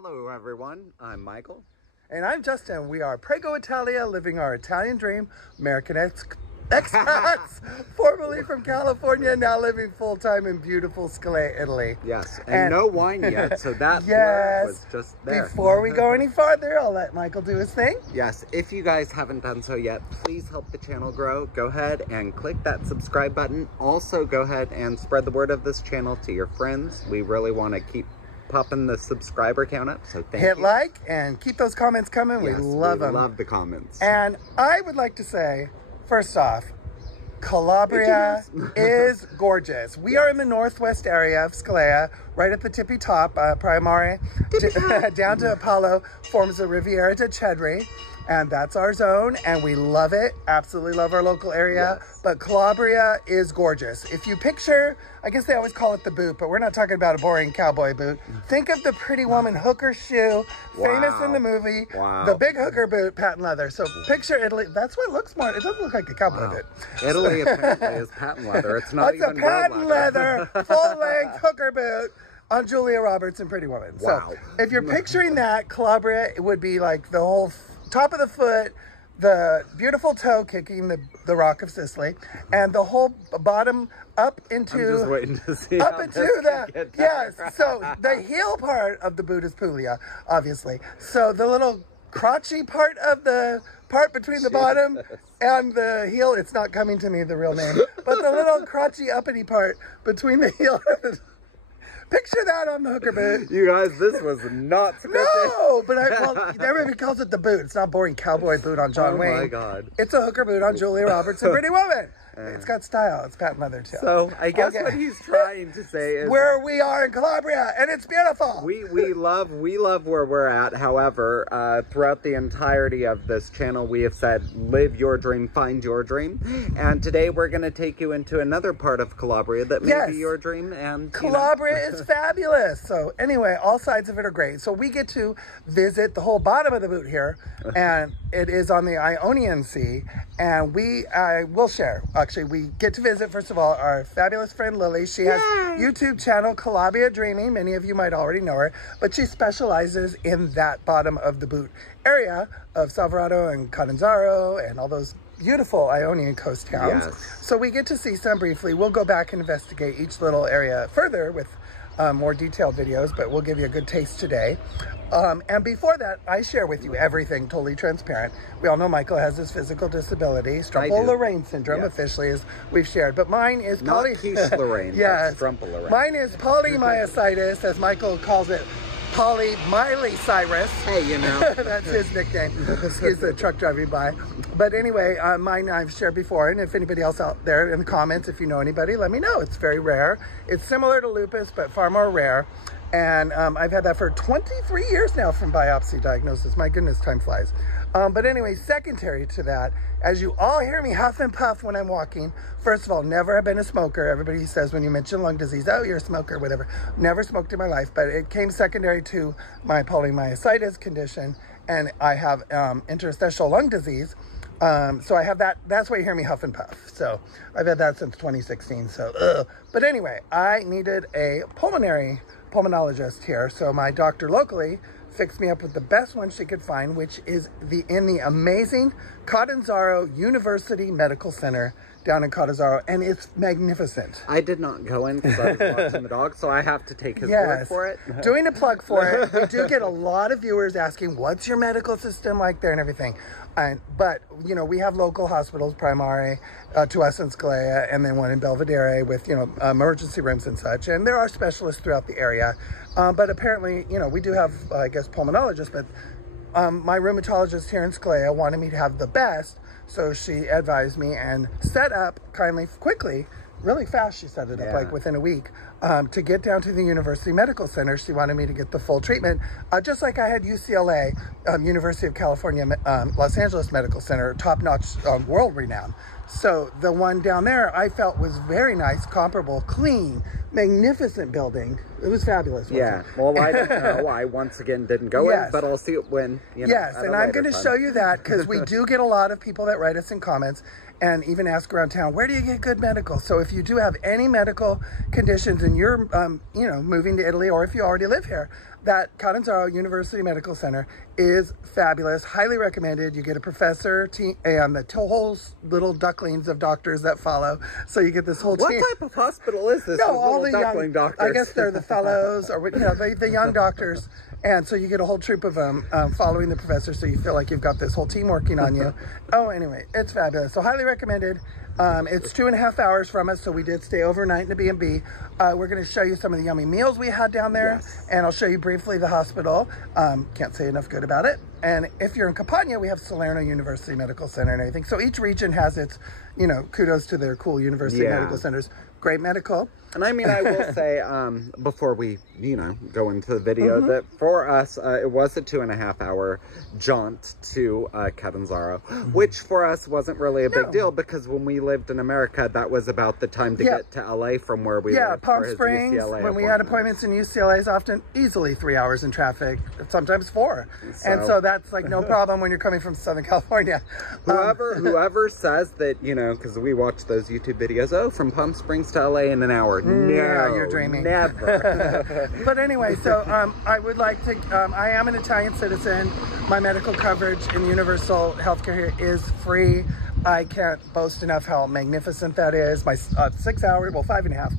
Hello everyone, I'm Michael. And I'm Justin. We are Prego Italia, living our Italian dream, American expats, formerly from California, now living full-time in beautiful Scalea, Italy. Yes, and no wine yet, so that was just there. Before we go any farther, I'll let Michael do his thing. Yes, if you guys haven't done so yet, please help the channel grow. Go ahead and click that subscribe button. Also, go ahead and spread the word of this channel to your friends. We really want to keep popping the subscriber count up, so thank you. Hit like and keep those comments coming. Yes, we love them. We love the comments. And I would like to say, first off, Calabria is gorgeous. We are in the northwest area of Scalea, right at the tippy top, Primare, down to Apollo, forms the Riviera di Cedri. And that's our zone, and we love it. Absolutely love our local area. Yes. But Calabria is gorgeous. If you picture, I guess they always call it the boot, but we're not talking about a boring cowboy boot. Think of the Pretty Woman hooker shoe, famous in the movie. Wow. The big hooker boot, patent leather. So picture Italy. That's what looks more. It doesn't look like a cowboy boot. Italy apparently is patent leather. It's not even a patent leather, full-length hooker boot on Julia Roberts and Pretty Woman. Wow. So if you're picturing that, Calabria, it would be like the whole top of the foot, the beautiful toe kicking the rock of Sicily, and the whole bottom up into I'm just waiting to see up into the yes. So the heel part of the boot is Puglia, obviously. So the little crotchy part of the part between the bottom and the heel, it's not coming to me the real name, but the little crotchy uppity part between the heel and the picture that on the hooker boot. You guys, this was not scripted. No, but everybody calls it the boot. It's not boring cowboy boot on John Wayne. Oh my God. It's a hooker boot on Julia Roberts and Pretty Woman. It's got style. It's patent leather too. So I guess what he's trying to say is where we are in Calabria, and it's beautiful. We love where we're at. However, throughout the entirety of this channel, we have said, live your dream, find your dream. And today we're going to take you into another part of Calabria that may be your dream. And Calabria is fabulous. So anyway, all sides of it are great. So we get to visit the whole bottom of the boot here, and it is on the Ionian Sea. And we will share. Actually, we get to visit, first of all, our fabulous friend Lilly. She has YouTube channel, Calabria Dreaming. Many of you might already know her, but she specializes in that bottom of the boot area of Soverato and Catanzaro and all those beautiful Ionian coast towns. Yes. So we get to see some briefly. We'll go back and investigate each little area further with more detailed videos, but we'll give you a good taste today. And before that, I share with you everything totally transparent. We all know Michael has this physical disability, Strumpel-Lorraine syndrome, officially, as we've shared. But mine is Lorraine, yes, Strumpel-Lorraine. Mine is polymyositis, as Michael calls it. Miley Cyrus. Hey, you know. That's his nickname. He's the truck driving by. But anyway, mine I've shared before, and if anybody else out there in the comments, if you know anybody, let me know. It's very rare. It's similar to lupus, but far more rare. And I've had that for 23 years now from biopsy diagnosis. My goodness, time flies. But anyway, secondary to that, as you all hear me huff and puff when I'm walking, first of all, never have been a smoker. Everybody says when you mention lung disease, oh, you're a smoker, whatever. Never smoked in my life, but it came secondary to my polymyositis condition, and I have interstitial lung disease. So I have that. That's why you hear me huff and puff. So I've had that since 2016. So, but anyway, I needed a pulmonologist here. So my doctor locally fixed me up with the best one she could find, which is in the amazing Catanzaro University Medical Center down in Catanzaro, and it's magnificent. I did not go in because I was watching the dog, so I have to take his word for it. Doing a plug for it. We do get a lot of viewers asking, what's your medical system like there and everything. But, you know, we have local hospitals, Primare, to us in Scalea, and then one in Belvedere with, you know, emergency rooms and such. And there are specialists throughout the area. But apparently, you know, we do have, I guess, pulmonologists, but my rheumatologist here in Scalea wanted me to have the best. So she advised me and set up quickly, really fast. She set it up like within a week to get down to the University Medical Center. She wanted me to get the full treatment, just like I had UCLA, University of California, Los Angeles Medical Center, top-notch, world renowned. So the one down there I felt was very nice, comparable, clean, magnificent building. It was fabulous. Yeah. Well, I don't know. I once again didn't go in, but I'll see it when, you know. Yes, and I'm going to show you that because we do get a lot of people that write us in comments and even ask around town, where do you get good medical? So if you do have any medical conditions and you're, you know, moving to Italy, or if you already live here, that Catanzaro University Medical Center is fabulous. Highly recommended. You get a professor team and the whole little ducklings of doctors that follow. So you get this whole team. What type of hospital is this? No, all the duckling young doctors. I guess they're the fellows, or you know, the young doctors. And so you get a whole troop of them following the professor, so you feel like you've got this whole team working on you. Oh, anyway, it's fabulous. So highly recommended. It's 2.5 hours from us, so we did stay overnight in the B&B. We're going to show you some of the yummy meals we had down there, and I'll show you briefly the hospital. Can't say enough good about it. And if you're in Campania, we have Salerno University Medical Center and everything. So each region has its, you know, kudos to their cool university medical centers. Great medical. And I mean, I will say, before we, you know, go into the video, that for us, it was a 2.5 hour jaunt to Catanzaro, which for us wasn't really a big deal, because when we lived in America, that was about the time to get to LA from where we lived. Palm Springs, UCLA when we had appointments in UCLA, is often easily 3 hours in traffic, sometimes 4. And so that's like no problem when you're coming from Southern California. Whoever says that, you know, because we watch those YouTube videos, oh, from Palm Springs to LA in an hour. No, you're dreaming. Never. But anyway, so I would like to, I am an Italian citizen. My medical coverage in universal healthcare here is free. I can't boast enough how magnificent that is. My 6 hours, well, 5.5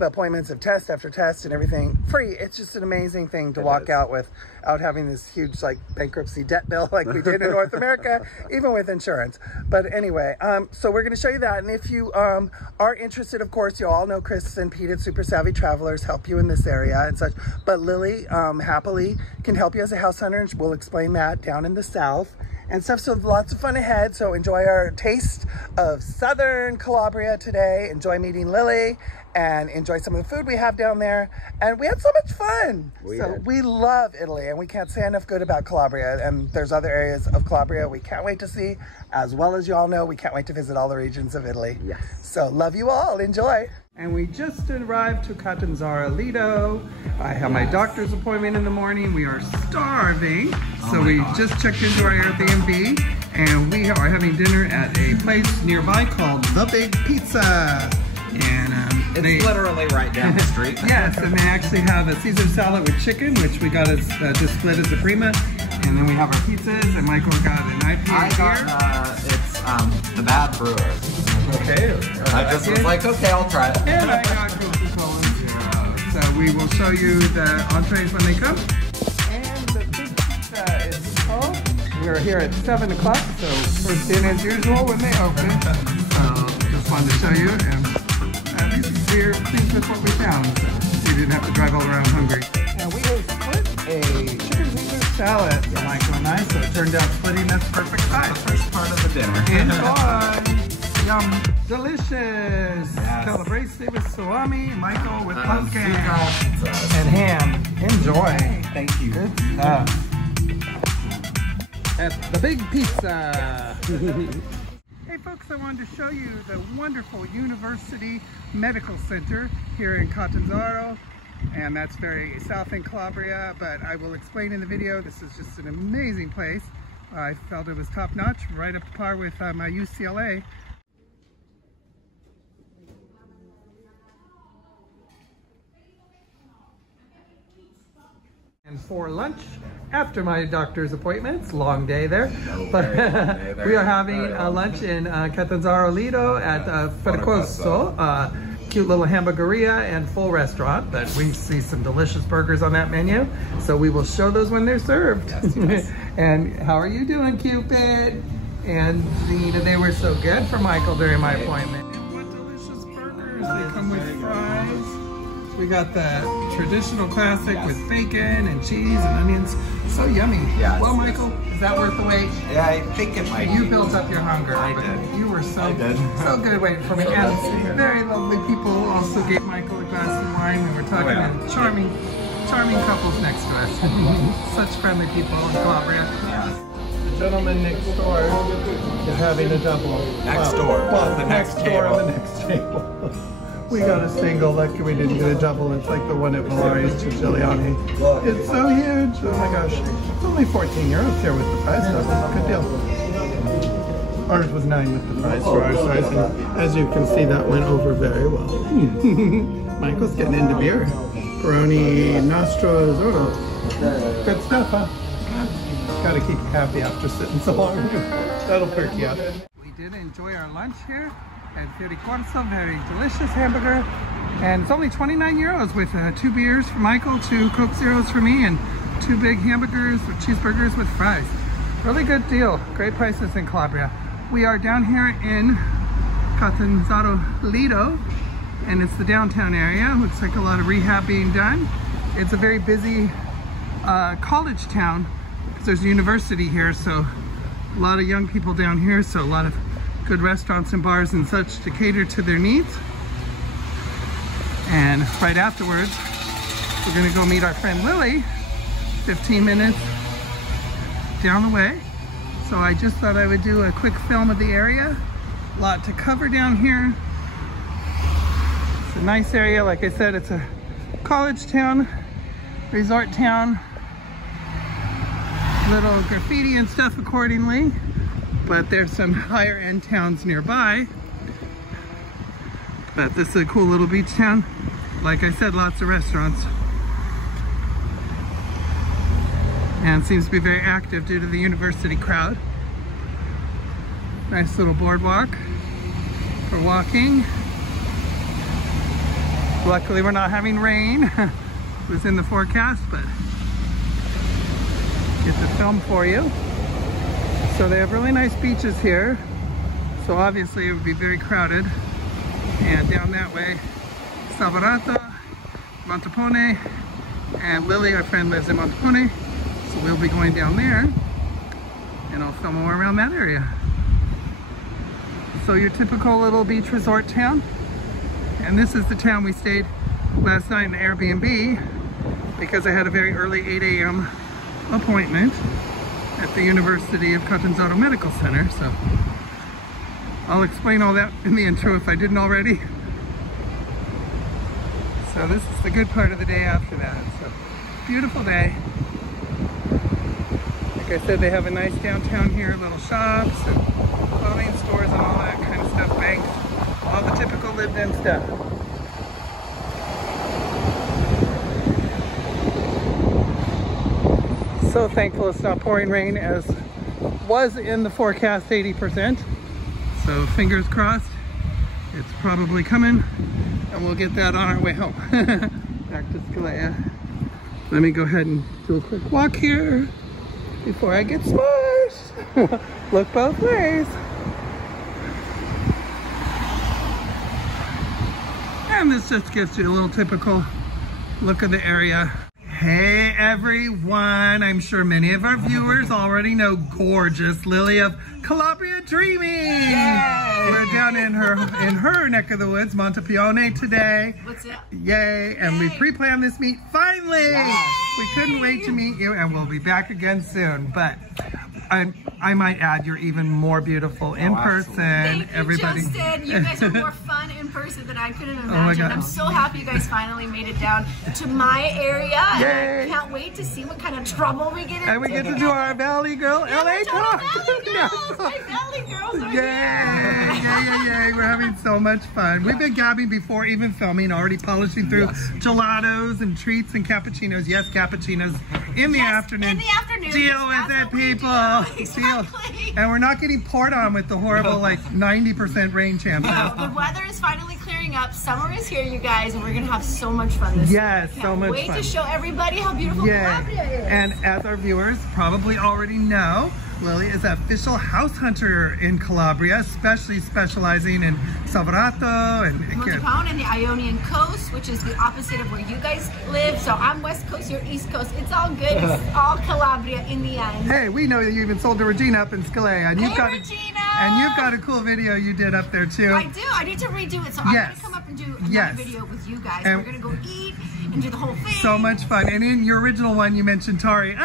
appointments of test after test and everything free. It's just an amazing thing to walk out without having this huge like bankruptcy debt bill like we did in North America, even with insurance. But anyway, so we're going to show you that. And if you are interested, of course, you all know Chris and Pete at Super Savvy Travelers help you in this area and such. But Lily happily can help you as a house hunter, and we'll explain that down in the south and stuff. So lots of fun ahead. So enjoy our taste of Southern Calabria today. Enjoy meeting Lily and enjoy some of the food we have down there. And we had so much fun. We love Italy, and we can't say enough good about Calabria. And there's other areas of Calabria we can't wait to see. As well as you all know, we can't wait to visit all the regions of Italy. Yes. So love you all. Enjoy. And we just arrived to Catanzaro Lido. I have my doctor's appointment in the morning. We are starving. So we just checked into our Airbnb, and we are having dinner at a place nearby called The Big Pizza. And it's literally right down the street. Yes, and they actually have a Caesar salad with chicken, which we got as just split as a prima. And then we have our pizzas, and Michael got an IPA here. It's the Bad Brewers. Okay. I just was like, okay, I'll try it. And I got Coca-Cola Zero. So we will show you the entrees when they come. And the big pizza is called. We're here at 7 o'clock, so first in as usual when they open. So just wanted to show you, and at least we're pleased with what we found. So we didn't have to drive all around hungry. And we will split a chicken Caesar salad for Michael and I, so it turned out splitting that's perfect size. First part of the dinner. Enjoy! Yum. Delicious! Yes. Calabrese with salami, Michael with pumpkin and ham. Enjoy! Thank you. Good stuff. At the Big Pizza. Hey folks, I wanted to show you the wonderful University Medical Center here in Catanzaro. And that's very south in Calabria, but I will explain in the video. This is just an amazing place. I felt it was top notch, right up to par with my UCLA. And for lunch, after my doctor's appointments, long day there, but we are having a lunch in Catanzaro Lido at Faticoso, cute little hamburgeria and full restaurant, but we see some delicious burgers on that menu, so we will show those when they're served. Yes. And how are you doing, Cupid? And they were so good for Michael during my appointment. And what delicious burgers! They come with fries. We got the traditional classic with bacon and cheese and onions. So yummy. Yeah. Well, Michael, is that worth the wait? Yeah, I think it might. You built up your hunger. I did. You were so good waiting for me. So and very lovely people also gave Michael a glass of wine. We were talking to charming couples next to us. Such friendly people in Calabria. Yeah. The gentleman next door is having a double. Next door. Well, the next door on the next table. We got a single, lucky we didn't get a double. It's like the one at Valari's Giuliani. It's so huge. Oh my gosh. It's only 14 euros here with the price though. Good deal. Ours was 9 with the price for our size. And as you can see, that went over very well. Michael's getting into beer. pepperoni nostros. Oh, good stuff, huh? Gotta keep you happy after sitting so long. That'll perk you up. We did enjoy our lunch here at Fioricorso. Very delicious hamburger. And it's only 29 euros with 2 beers for Michael, 2 Coke Zeros for me, and 2 big hamburgers or cheeseburgers with fries. Really good deal. Great prices in Calabria. We are down here in Catanzaro, Lido, and it's the downtown area. Looks like a lot of rehab being done. It's a very busy college town because there's a university here, so a lot of young people down here, so a lot of good restaurants and bars and such to cater to their needs. And right afterwards, we're gonna go meet our friend Lily, 15 minutes down the way. So I just thought I would do a quick film of the area. A lot to cover down here. It's a nice area. Like I said, it's a college town, resort town. Little graffiti and stuff accordingly, but there's some higher end towns nearby. But this is a cool little beach town. Like I said, lots of restaurants. And seems to be very active due to the university crowd. Nice little boardwalk for walking. Luckily we're not having rain. It was in the forecast, but get the film for you. So they have really nice beaches here. So obviously it would be very crowded. And down that way, Soverato, Montepaone, and Lily, our friend, lives in Montepaone. So we'll be going down there and I'll film more around that area. So your typical little beach resort town. And this is the town we stayed last night in Airbnb because I had a very early 8 a.m. appointment at the University of Catanzaro Medical Center. So I'll explain all that in the intro if I didn't already. So this is the good part of the day after that. So beautiful day. Like I said, they have a nice downtown here, little shops and clothing stores and all that kind of stuff, banks, all the typical lived-in stuff. So thankful it's not pouring rain as was in the forecast 80%. So fingers crossed, it's probably coming and we'll get that on our way home. Back to Scalea. Let me go ahead and do a quick walk here before I get smushed. Look both ways. And this just gives you a little typical look of the area. Hey everyone, I'm sure many of our viewers already know gorgeous Lily of Calabria Dreaming. Yay! We're down in her neck of the woods, Montepaone today. What's up? Yay! And we pre-planned this meet finally. Yay! We couldn't wait to meet you, and we'll be back again soon. But I might add, you're even more beautiful in person. Thank Everybody. You, Justin. You guys are more fun in person than I could have Oh my imagined. God. I'm so happy you guys finally made it down to my area. Yay. And I can't wait to see what kind of trouble we get into. And we get to do our Valley Girl LA talk. Valley girls. My Valley girls are Yay! here. Yay! We're having so much fun. We've been gabbing before even filming, already polishing through gelatos and treats and cappuccinos. Yes, cappuccinos in the afternoon. In the afternoon. Deal with it, people. Exactly. And we're not getting poured on with the horrible, like 90% rain chances. No, the weather is finally clearing up. Summer is here, you guys, and we're gonna have so much fun this Yes, summer. so much Wait fun. to show everybody how beautiful Calabria is. And as our viewers probably already know, Lily is an official house hunter in Calabria, especially specializing in Soverato and Montepaone and the Ionian coast, which is the opposite of where you guys live. So I'm West Coast, you're East Coast. It's all good. It's all Calabria in the end. Hey, we know that you even sold to Regina up in Scalea, and you've got a cool video you did up there too. I do. I need to redo it, so I'm gonna come up and do another video with you guys. And we're gonna go eat and do the whole thing. So much fun. And in your original one, you mentioned Tari.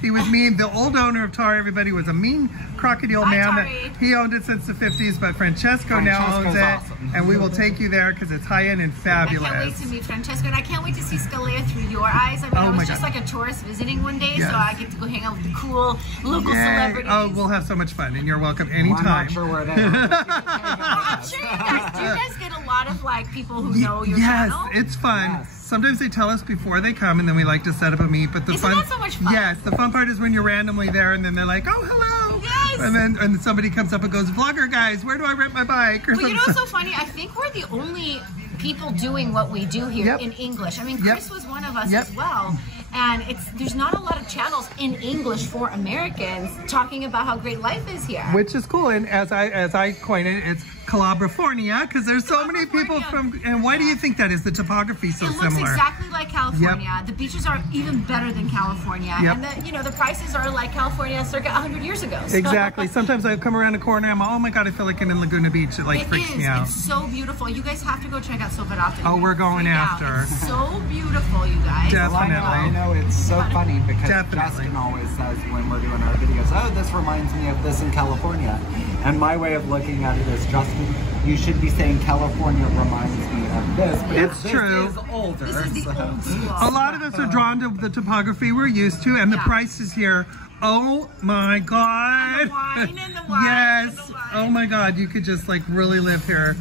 He was mean. The old owner of Tari, everybody, was a mean crocodile man. That he owned it since the 50s, but Francesco now owns it. Awesome. And we will take you there because it's high-end and fabulous. I can't wait to meet Francesco, and I can't wait to see Scalea through your eyes. I mean, I was just like a tourist visiting one day, so I get to go hang out with the cool local celebrities. Oh, we'll have so much fun, and you're welcome anytime. Well, I'm not sure where they are. I'm sure you guys, do you guys get a lot of like people who know your channel? Yes, it's fun. Yes. sometimes they tell us before they come, and then we like to set up a meet. But the Isn't that so much fun? Yes, the fun part is when you're randomly there, and then they're like, "Oh, hello!" Yes. And then somebody comes up and goes, "Vlogger guys, where do I rent my bike?" Or Well, you know what's so funny? I think we're the only people doing what we do here in English. I mean, Chris was one of us as well. And there's not a lot of channels in English for Americans talking about how great life is here. Which is cool, and as I coined it, it's Calabrifornia, because there's so many people from. And why do you think that is? The topography so similar. It looks exactly like California. The beaches are even better than California, and the prices are like California circa 100 years ago. So. Exactly. Sometimes I come around a corner, I'm oh my god, I feel like I'm in Laguna Beach. It freaks me out. It's so beautiful. You guys have to go check out Soverato. Oh, we're going after. It's so beautiful, you guys. Definitely. I know it's so funny because Justin always says when we're doing our videos, oh, this reminds me of this in California. And my way of looking at it is, Justin, you should be saying California reminds me of this. It's true. This is older. This is the old school. A lot of us are drawn to the topography we're used to, and the prices here. Oh my god. And the wine and the wine. Yes. And the wine. Oh my god, you could just really live here,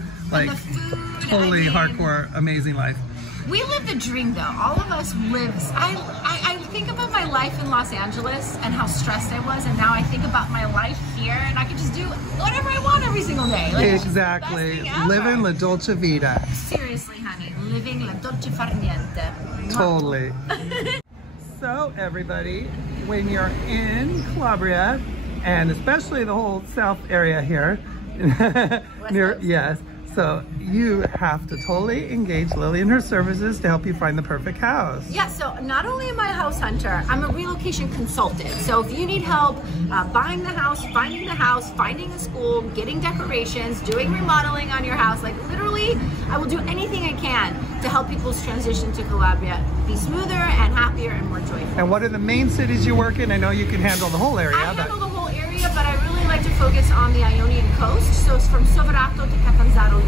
totally hardcore, amazing life. We live the dream though. All of us live. I think about my life in Los Angeles and how stressed I was, and now I think about my life here, and I can just do whatever I want every single day. Exactly. Living la dolce vita. Seriously, honey. Living la dolce far niente. Totally. So everybody, when you're in Calabria, and especially the whole south area here, so you have to totally engage Lily and her services to help you find the perfect house. Yeah, so not only am I a house hunter, I'm a relocation consultant. So if you need help buying the house, finding a school, getting decorations, doing remodeling on your house, literally, I will do anything I can to help people's transition to Calabria be smoother and happier and more joyful. And what are the main cities you work in? I know you can handle the whole area. I handle the whole area, but I really like to focus on the Ionian coast. So it's from Soverato to Catanzaro,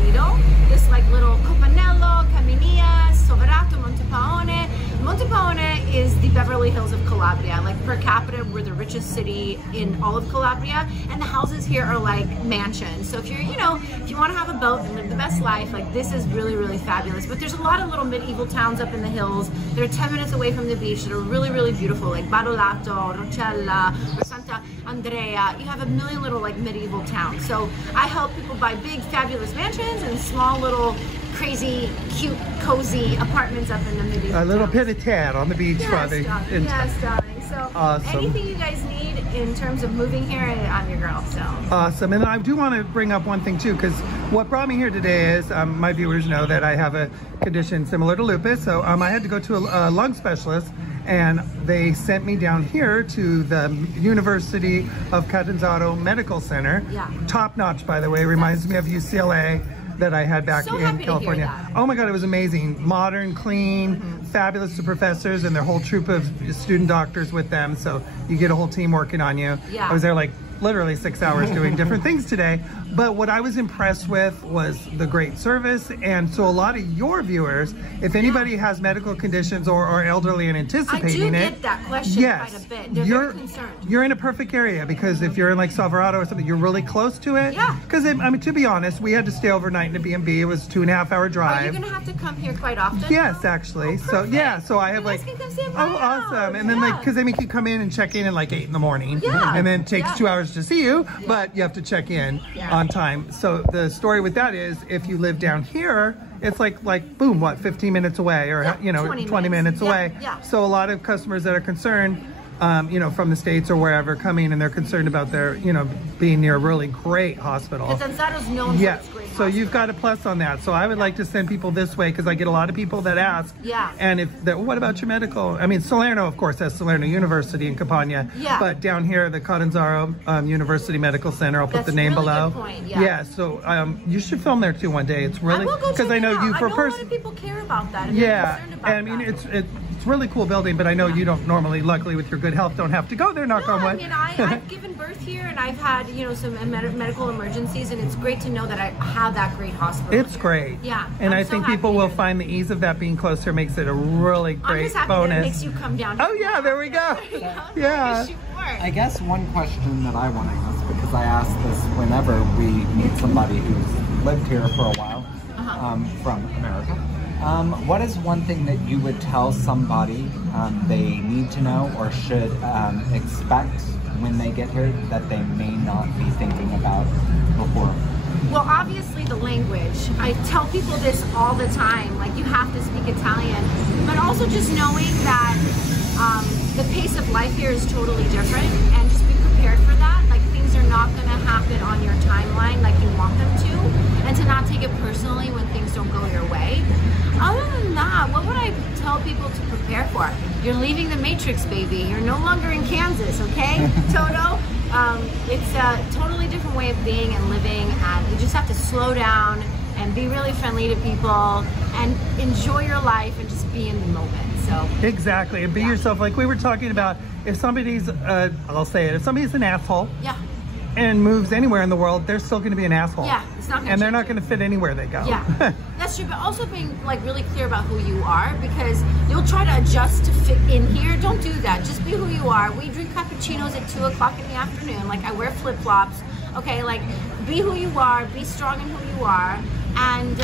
this little Copanello, Caminia, Soverato, Montepaone. Montepaone is the Beverly Hills of Calabria. Per capita, we're the richest city in all of Calabria, and the houses here are like mansions. So if you're, if you want to have a boat and live the best life, this is really, really fabulous. But there's a lot of little medieval towns up in the hills. They're 10 minutes away from the beach that are really, really beautiful, like Badolato, Rocella, or Santa Andrea. You have a million little medieval towns. So I help people buy big, fabulous mansions and small little crazy, cute, cozy apartments up in the medieval A little towns. pied-a-terre on the beach. Yes, darling. So awesome. Anything you guys need in terms of moving here, I'm your girl. So awesome. And I do want to bring up one thing too, because what brought me here today is my viewers know that I have a condition similar to lupus. So I had to go to a lung specialist, and they sent me down here to the University of Catanzaro Medical Center. Top notch, by the way. Reminds me of UCLA that I had back in California. Oh my god, it was amazing. Modern, clean, fabulous. The professors and their whole troop of student doctors with them, so you get a whole team working on you. I was there literally 6 hours doing different things today. But what I was impressed with was the great service. And so a lot of your viewers, if anybody has medical conditions or are elderly and anticipating I do get that question quite a bit. They're very concerned. You're in a perfect area, because if you're in Soverato or something, you're really close to it. Because to be honest, we had to stay overnight in a B&B. It was a 2.5-hour drive. Are you gonna have to come here quite often? Yes, actually. So so I have can come see my house. Awesome. And then because they make you come in and check in at 8 in the morning. And then it takes 2 hours to see you, but you have to check in on time. So the story with that is, if you live down here, it's boom, what, 15 minutes away, or 20 minutes away. So a lot of customers that are concerned, from the States or wherever, coming, and they're concerned about their, being near a really great hospital. Catanzaro's known for its great so you've got a plus on that. So I would like to send people this way, because I get a lot of people that ask. And what about your medical? I mean, Salerno, of course, has Salerno University in Campania. But down here, the Catanzaro University Medical Center, I'll put the name below. Good point. So you should film there too one day. It's really, because I know you for a lot of people care about that. And and I mean, it's a really cool building, but I know you don't normally, luckily with your good health, don't have to go there, knock on wood. I've given birth here, and I've had, some medical emergencies, and it's great to know that I have that great hospital. It's great. And I think people will find the ease of that being closer makes it a really great bonus. That it makes you come down. Oh yeah, there we go. I guess one question that I want to ask, because I ask this whenever we meet somebody who's lived here for a while, from America, What is one thing that you would tell somebody they need to know or should expect when they get here that they may not be thinking about before? Well, obviously the language. I tell people this all the time, like you have to speak Italian, but also just knowing that the pace of life here is totally different, and just be prepared for that. Like things are not going to happen on your timeline like you want them to, and to not take it personally when things don't go your way. Other than that, what would I tell people to prepare for? You're leaving the Matrix, baby. You're no longer in Kansas, okay, Toto? It's a totally different way of being and living, and you just have to slow down and be really friendly to people and enjoy your life and just be in the moment. So exactly, and be yourself. Like we were talking about, if somebody's, I'll say it, if somebody's an asshole, and moves anywhere in the world, they're still going to be an asshole. Yeah, it's not gonna and they're not going to fit anywhere they go. Yeah, that's true. But also being like really clear about who you are, because you'll try to adjust to fit in here. Don't do that. Just be who you are. We drink cappuccinos at 2 o'clock in the afternoon. Like I wear flip flops. Okay, like be who you are. Be strong in who you are. And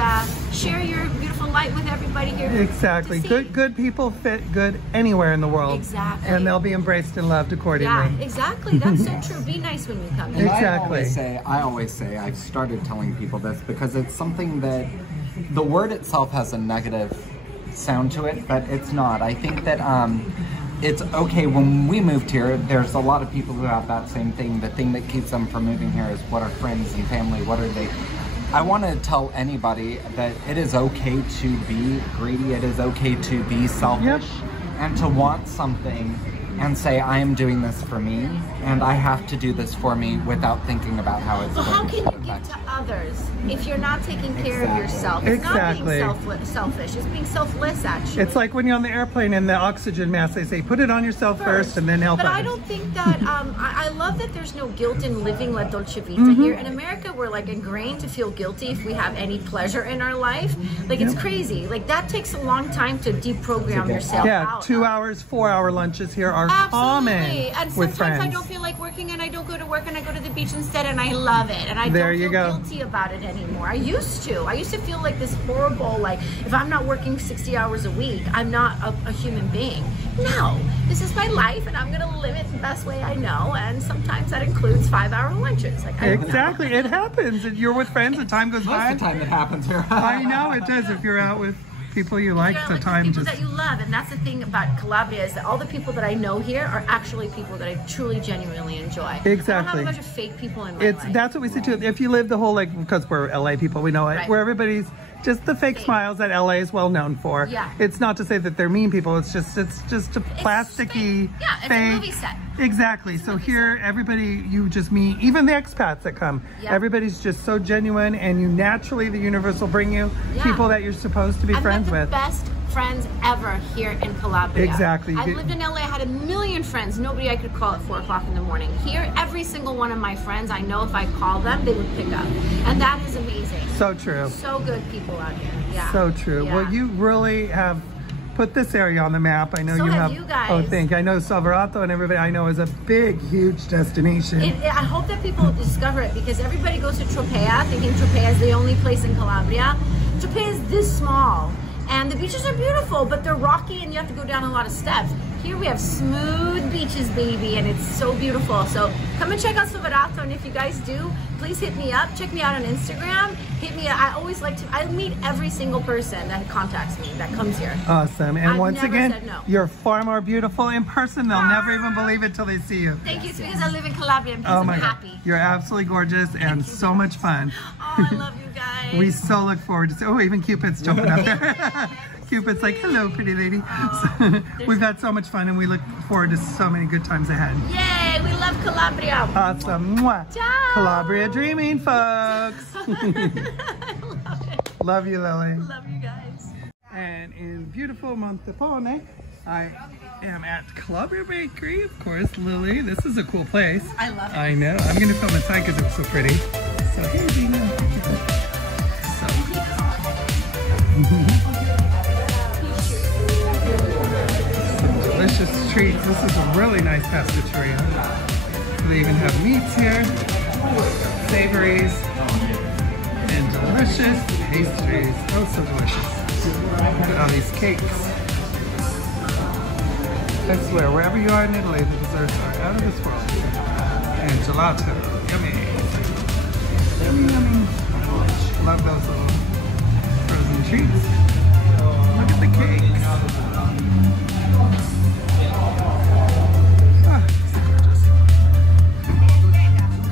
share your beautiful light with everybody here. Exactly. Good people fit good anywhere in the world. Exactly. And they'll be embraced and loved accordingly. Yeah, exactly. That's so true. Be nice when you come here. Exactly. I always say, I've started telling people this because it's something that the word itself has a negative sound to it, but it's not. I think that it's okay. When we moved here, there's a lot of people who have that same thing. The thing that keeps them from moving here is what are friends and family, what are they? I want to tell anybody that it is okay to be greedy, it is okay to be selfish, and to want something and say, I am doing this for me, and I have to do this for me without thinking about how it's going to affect. How can you give to others if you're not taking care of yourself? It's not being selfish, it's being selfless, actually. It's like when you're on the airplane and the oxygen mask, they say, put it on yourself first and then help others. But I don't think that, I love that there's no guilt in living La Dolce Vita here. In America, we're like ingrained to feel guilty if we have any pleasure in our life. Like it's crazy. Like that takes a long time to deprogram yourself out. 2 hours, 4-hour lunches here are common and with friends. Sometimes I don't feel like working and I don't go to work and I go to the beach instead, and I love it, and I don't feel guilty about it anymore. I used to feel like this horrible, like if I'm not working 60 hours a week, I'm not a human being. No, this is my life and I'm gonna live it the best way I know, and sometimes that includes 5-hour lunches. Like exactly, it happens. And you're with friends and time goes by. Most of the time it happens here. I know it does. If you're out with people you like, the time people just... that you love. And that's the thing about Calabria, is that all the people that I know here are actually people that I truly genuinely enjoy. Exactly. I don't have a bunch of fake people in my life. That's what we see too. If you live the whole, like, because we're LA people, we know it, where everybody's just the fake smiles that LA is well known for. Yeah. It's not to say that they're mean people, it's just a plasticky, fake. Yeah, it's a movie set. Exactly. So here, everybody you just meet, even the expats that come, everybody's just so genuine, and you naturally, the universe will bring you people that you're supposed to be friends with. Best friends ever here in Calabria. Exactly. I've lived in LA, I had a million friends, nobody I could call at 4 o'clock in the morning. Here, every single one of my friends, I know if I call them, they would pick up. And that is amazing. So true. So good people out here. Yeah. So true. Yeah. Well, you really have put this area on the map. I know so you have have. You guys. Oh, thank you. I know Soverato and everybody I know is a big, huge destination. I hope that people discover it, because everybody goes to Tropea thinking Tropea is the only place in Calabria. Tropea is this small, and the beaches are beautiful, but they're rocky and you have to go down a lot of steps. Here we have smooth beaches, baby, and it's so beautiful. So come and check out Soverato, and if you guys do, please hit me up. Check me out on Instagram. Hit me up. I always like to, I meet every single person that contacts me, that comes here. Awesome. And I've once never again, said no. you're far more beautiful in person. They'll never even believe it till they see you. Thank you. It's because I live in Calabria and because I'm happy. God. You're absolutely gorgeous and so much fun. Oh, I love you guys. We so look forward to, oh, even Cupid's jumping up there. Cupid's like, hello, pretty lady. So, we've had so much fun, and we look forward to so many good times ahead. Yay, we love Calabria. Awesome. Mwah. Ciao. Calabria Dreaming, folks. I love it. Love you, Lily. Love you guys. And in beautiful Montepaone, I am at Calabria Bakery, of course. Lily, this is a cool place. I love it. I know. I'm going to film inside because it's so pretty. So, hey, Gina. Delicious treats. This is a really nice pasticceria. They even have meats here, savories, and delicious pastries. Oh, so delicious. Look at all these cakes. I swear, wherever you are in Italy, the desserts are out of this world. And gelato, yummy. Yummy, yummy. Love those little frozen treats. Look at the cakes. Ah, so gorgeous.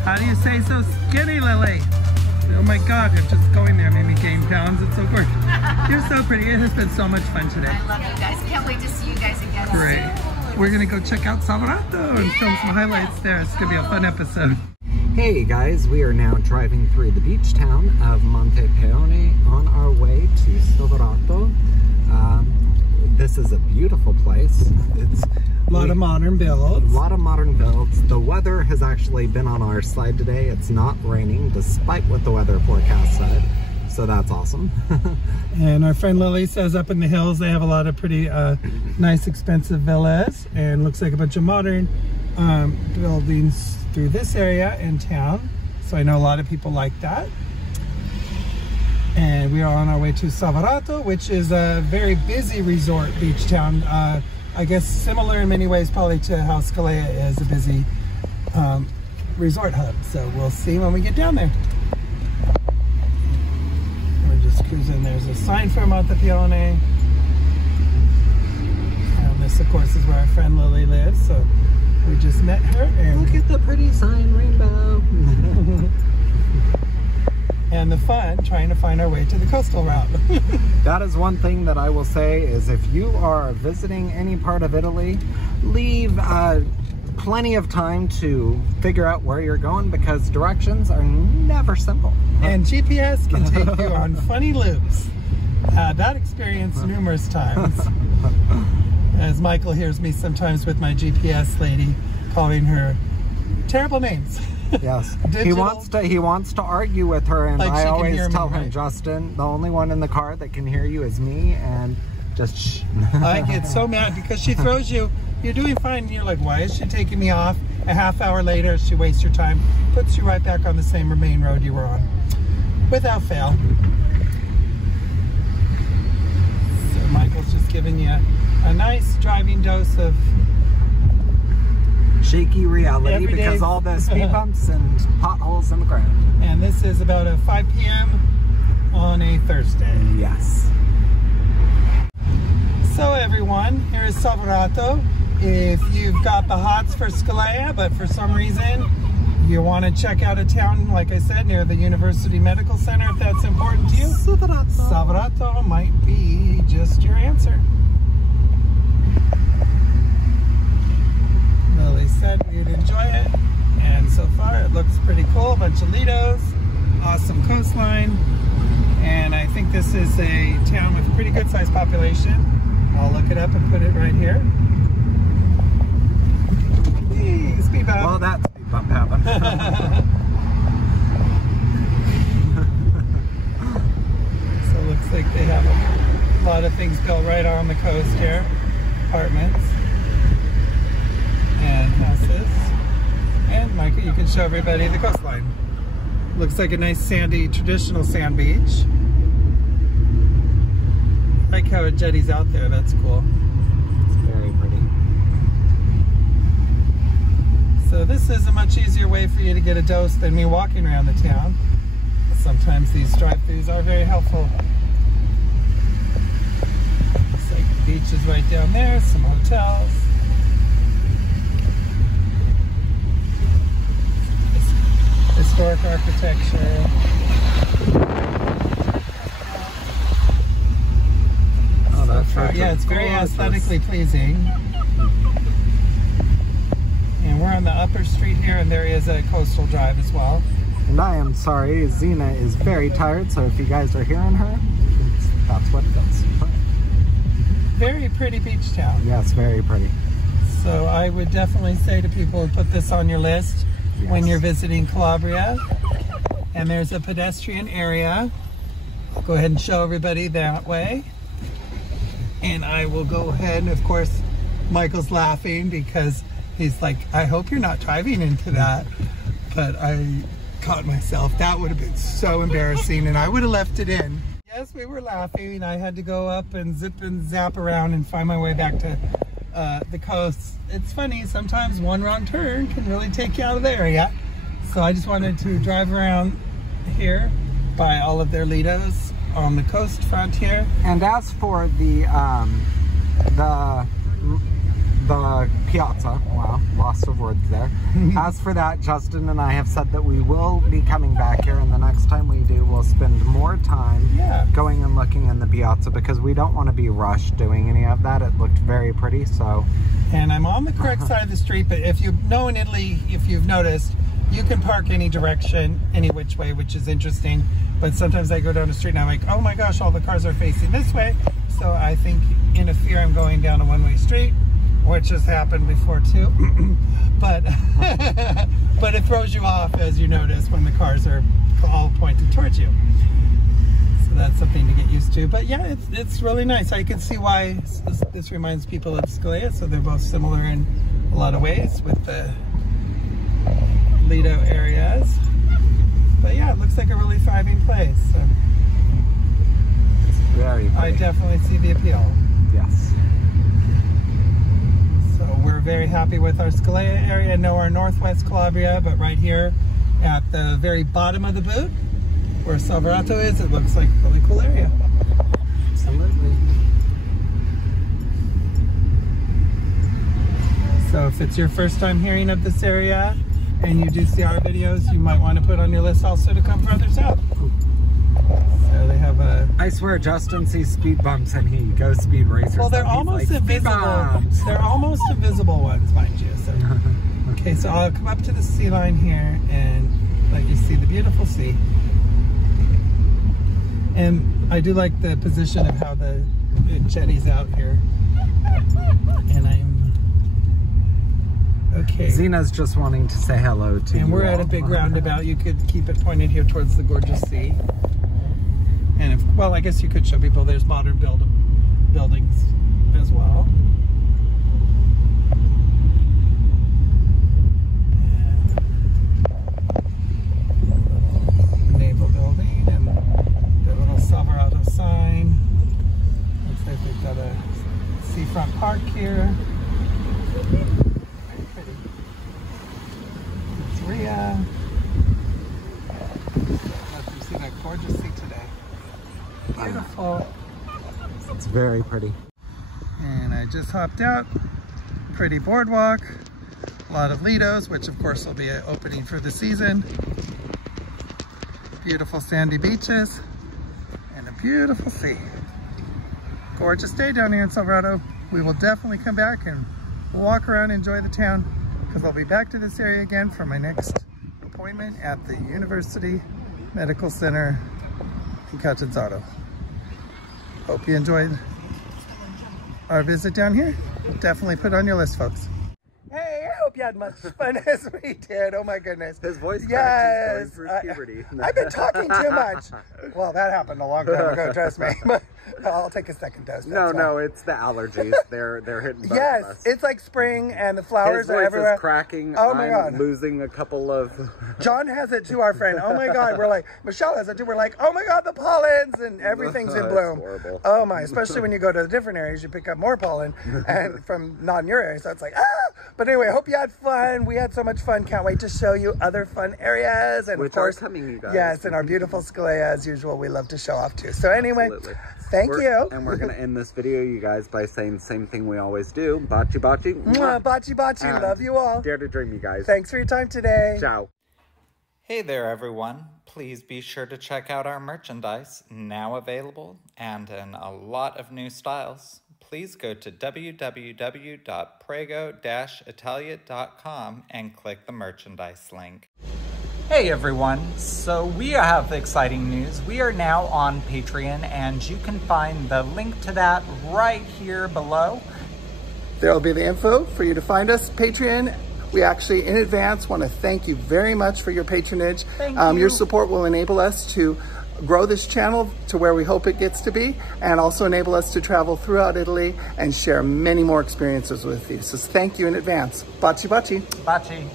How do you say so skinny, Lily? Oh my God, I'm just going there made me gain pounds. It's so gorgeous. You're so pretty. It has been so much fun today. I love you guys. Can't wait to see you guys again. Great. We're gonna go check out Soverato and film some highlights there. It's gonna be a fun episode. Hey guys, we are now driving through the beach town of Montepaone on our way to Soverato. This is a beautiful place. It's A lot of modern builds. A lot of modern builds. The weather has actually been on our side today. It's not raining despite what the weather forecast said. So that's awesome. And our friend Lily says up in the hills they have a lot of pretty nice expensive villas, and looks like a bunch of modern buildings through this area in town. So I know a lot of people like that. And we are on our way to Soverato, which is a very busy resort beach town. I guess similar in many ways probably to how Scalea is a busy resort hub. So we'll see when we get down there. We're just cruising. There's a sign for Montepaone. And this of course is where our friend Lily lives. So we just met her and look at the pretty sign, rainbow. And the fun trying to find our way to the coastal route. That is one thing that I will say is if you are visiting any part of Italy, leave plenty of time to figure out where you're going, because directions are never simple. And GPS can take you on funny loops. That experience numerous times. As Michael hears me sometimes with my GPS lady calling her terrible names. Yes, he wants to argue with her, and like I always tell him, right? Justin, the only one in the car that can hear you is me, and just shh. I get so mad because she throws you, you're doing fine, and you're like, why is she taking me off? A half hour later, she wastes your time, puts you right back on the same main road you were on, without fail. So Michael's just giving you a nice driving dose of shaky reality because all the speed bumps and potholes in the ground. And this is about a 5 p.m. on a Thursday. Yes. So everyone, here is Soverato. If you've got the hots for Scalea, but for some reason you want to check out a town, like I said, near the University Medical Center, if that's important to you, Soverato might be just your answer. Lily said we'd enjoy it, and so far it looks pretty cool. A bunch of Lidos, awesome coastline, and I think this is a town with a pretty good sized population. I'll look it up and put it right here. Hey, speed bump. Well, that speed bump happened. So it looks like they have a lot of things built right on the coast here. Apartments and houses. And Michael, you can show everybody the coastline. Looks like a nice sandy, traditional sand beach. I like how it jetties out there, that's cool. It's very pretty. So this is a much easier way for you to get a dose than me walking around the town. Sometimes these drive-thrus are very helpful. Looks like the beach is right down there, some hotels. Historic architecture. Oh, that's yeah, it's very aesthetically pleasing. And we're on the upper street here, and there is a coastal drive as well. And I am sorry, Zena is very tired, so if you guys are hearing her, that's what it does. Very pretty beach town. Yes, very pretty. So I would definitely say to people, put this on your list. Yes. When you're visiting Calabria. And there's a pedestrian area. I'll go ahead and show everybody that way. And I will go ahead, and of course Michael's laughing because he's like, I hope you're not driving into that. But I caught myself. That would have been so embarrassing, and I would have left it in. As we were laughing, I had to go up and zip and zap around and find my way back to the coast. It's funny, sometimes one wrong turn can really take you out of the area. So I just wanted to drive around here by all of their lidos on the coast front here. And as for the piazza, wow, lost of words there. As for that, Justin and I have said that we will be coming back here, and the next time we do, we'll spend more time going and looking in the piazza, because we don't want to be rushed doing any of that. It looked very pretty, so. And I'm on the correct side of the street, but if you know in Italy, if you've noticed, you can park any direction, any which way, which is interesting. But sometimes I go down the street and I'm like, oh my gosh, all the cars are facing this way. So I think in a fear I'm going down a one-way street, which has happened before too. but but it throws you off, as you notice, when the cars are all pointed towards you. So that's something to get used to. But yeah, it's really nice. I can see why this reminds people of Scalea. So they're both similar in a lot of ways with the Lido areas. But yeah, it looks like a really thriving place. So it's very pretty. I definitely see the appeal. Yes. So we're very happy with our Scalea area. No, our Northwest Calabria, but right here at the very bottom of the boot, where Soverato is, it looks like a really cool area. Absolutely. So if it's your first time hearing of this area, and you do see our videos, you might want to put on your list also to come further south. So they have a... I swear Justin sees speed bumps and he goes speed racers. Well, they're almost like, invisible. They're almost invisible ones, mind you. So. Okay, so I'll come up to the sea line here and let you see the beautiful sea. And I do like the position of how the jetty's out here. And I'm... Okay. Zena's just wanting to say hello to you. And we're at a big roundabout. You could keep it pointed here towards the gorgeous sea. And if, well, I guess you could show people there's modern buildings as well. And naval building and the little Soverato sign. Looks like they've got a seafront park here. Let them see that gorgeous sea today. Beautiful. It's very pretty. And I just hopped out. Pretty boardwalk. A lot of lidos, which of course will be opening for the season. Beautiful sandy beaches. And a beautiful sea. Gorgeous day down here in Soverato. We will definitely come back and walk around and enjoy the town, because I'll be back to this area again for my next appointment at the University Medical Center in Catanzaro. Hope you enjoyed our visit down here. Definitely put it on your list, folks. Hey, I hope you had much fun as we did. Oh my goodness. His voice cracks. He's going through puberty. I've been talking too much. Well, that happened a long time ago, trust me. But I'll take a second dose. No, it's the allergies. They're hitting both of us. It's like spring and the flowers are everywhere. His voice is cracking. Oh my God. I'm losing a couple of... John has it too, our friend. Oh my God. We're like, Michelle has it too. We're like, oh my God, the pollens and everything's in bloom. Horrible. Oh my, especially when you go to the different areas, you pick up more pollen and from not in your area. So it's like, ah! But anyway, hope you had fun. We had so much fun. Can't wait to show you other fun areas. And which of course, are coming, you guys. Yes, and our beautiful Scalea, as usual, we love to show off too. So anyway, thank you. And we're going to end this video, you guys, by saying the same thing we always do. Baci, baci. Mwah, baci, baci. Love you all. Dare to dream, you guys. Thanks for your time today. Ciao. Hey there, everyone. Please be sure to check out our merchandise, now available and in a lot of new styles. Please go to www.prego-italia.com and click the merchandise link. Hey everyone, so we have exciting news. We are now on Patreon, and you can find the link to that right here below. There'll be the info for you to find us. Patreon, we actually in advance want to thank you very much for your patronage. Thank you. Your support will enable us to grow this channel to where we hope it gets to be, and also enable us to travel throughout Italy and share many more experiences with you. So thank you in advance. Baci, baci. Baci.